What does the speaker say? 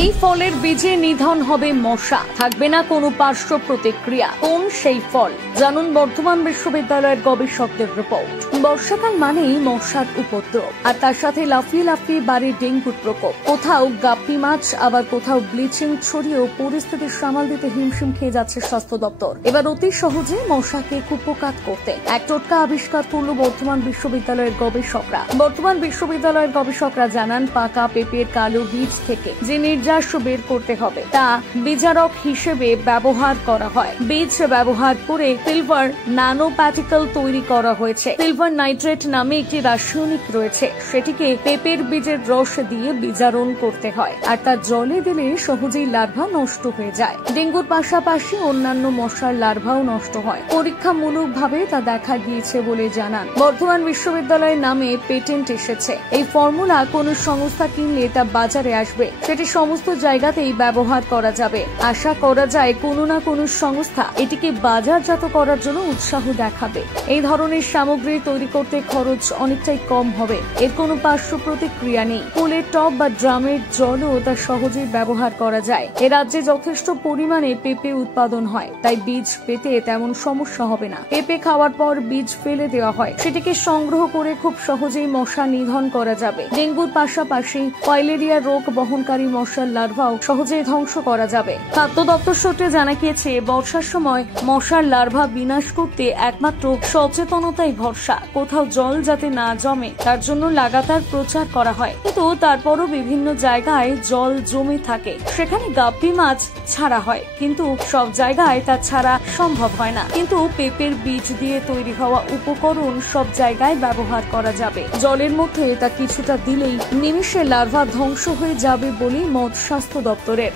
এই ফলের বীজে নিধন হবে মশা, থাকবে না কোনো পার্শ্ব প্রতিক্রিয়া। কোন সেই ফল জানুন বর্ধমান বিশ্ববিদ্যালয়ের গবেষকদের রিপোর্ট। বর্ষাকাল মানেই মশার উপদ্রব, আর তার সাথে লাফিয়ে লাফিয়ে বাড়ে ডেঙ্গুর প্রকোপ। কোথাও গাপ্পি মাছ, আবার কোথাও ব্লিচিং ছড়িয়েও পরিস্থিতি সামাল দিতে হিমশিম খেয়ে যাচ্ছে স্বাস্থ্য দপ্তর। এবার অতি সহজে মশাকে কুপোকাত করতে এক টোটকা আবিষ্কার করল বর্ধমান বিশ্ববিদ্যালয়ের গবেষকরা। বর্ধমান বিশ্ববিদ্যালয়ের গবেষকরা জানান, পাকা পেঁপের কালো বীজ থেকে যে নির্যাস বের করতে হবে তা বীজারক হিসেবে ব্যবহার করা হয়। বীজ ব্যবহার করে সিলভার ন্যানো পার্টিকেল তৈরি করা হয়েছে। সিলভার নাইট্রেট নামে একটি রাসায়নিক রয়েছে, সেটিকে পেঁপের বীজের রস দিয়ে বীজারণ করতে হয়, আর তা জলে দিলে সহজেই লার্ভা নষ্ট হয়ে যায়। ডেঙ্গুর পাশাপাশি অন্যান্য মশার লার্ভাও নষ্ট হয়। পরীক্ষামূলকভাবে তা দেখা গিয়েছে বলে জানান। বর্ধমান বিশ্ববিদ্যালয়ের নামে পেটেন্ট এসেছে। এই ফর্মুলা কোন সংস্থা কিনলে তা বাজারে আসবে, সেটি সমস্ত জায়গাতেই ব্যবহার করা যাবে। আশা করা যায় কোনো না কোনো সংস্থা এটিকে বাজারজাত করার জন্য উৎসাহ দেখাবে। এই ধরনের সামগ্রী তৈরি করতে খরচ অনেকটাই কম হবে। এর কোনো পার্শ্ব প্রতিক্রিয়া নেই। ফুলের টব বা ড্রামের জলও তা সহজেই ব্যবহার করা যায়। এ রাজ্যে যথেষ্ট পরিমাণে পেঁপে উৎপাদন হয়, তাই বীজ পেতে তেমন সমস্যা হবে না। পেঁপে খাওয়ার পর বীজ ফেলে দেওয়া হয়, সেটিকে সংগ্রহ করে খুব সহজেই মশা নিধন করা যাবে। ডেঙ্গুর পাশাপাশি ফাইলেরিয়া রোগ বহনকারী মশার লার্ভাও সহজেই ধ্বংস করা যাবে। খাদ্য দপ্তর সূত্রে জানা গিয়েছে, বর্ষার সময় মশার লার্ভা বিনাশ করতে একমাত্র সচেতনতাই ভরসা। কোথাও জল যাতে না জমে তার জন্য লাগাতার প্রচার করা হয়, কিন্তু তারপরও বিভিন্ন জায়গায় জল জমে থাকে, সেখানে গাপ্পি মাছ ছাড়া হয়, কিন্তু সব জায়গায় তা ছাড়া সম্ভব হয় না। কিন্তু পেঁপের বীজ দিয়ে তৈরি হওয়া উপকরণ সব জায়গায় ব্যবহার করা যাবে। জলের মধ্যে তা কিছুটা দিলেই নিমিষে লার্ভা ধ্বংস হয়ে যাবে বলেই মত স্বাস্থ্য দপ্তরের।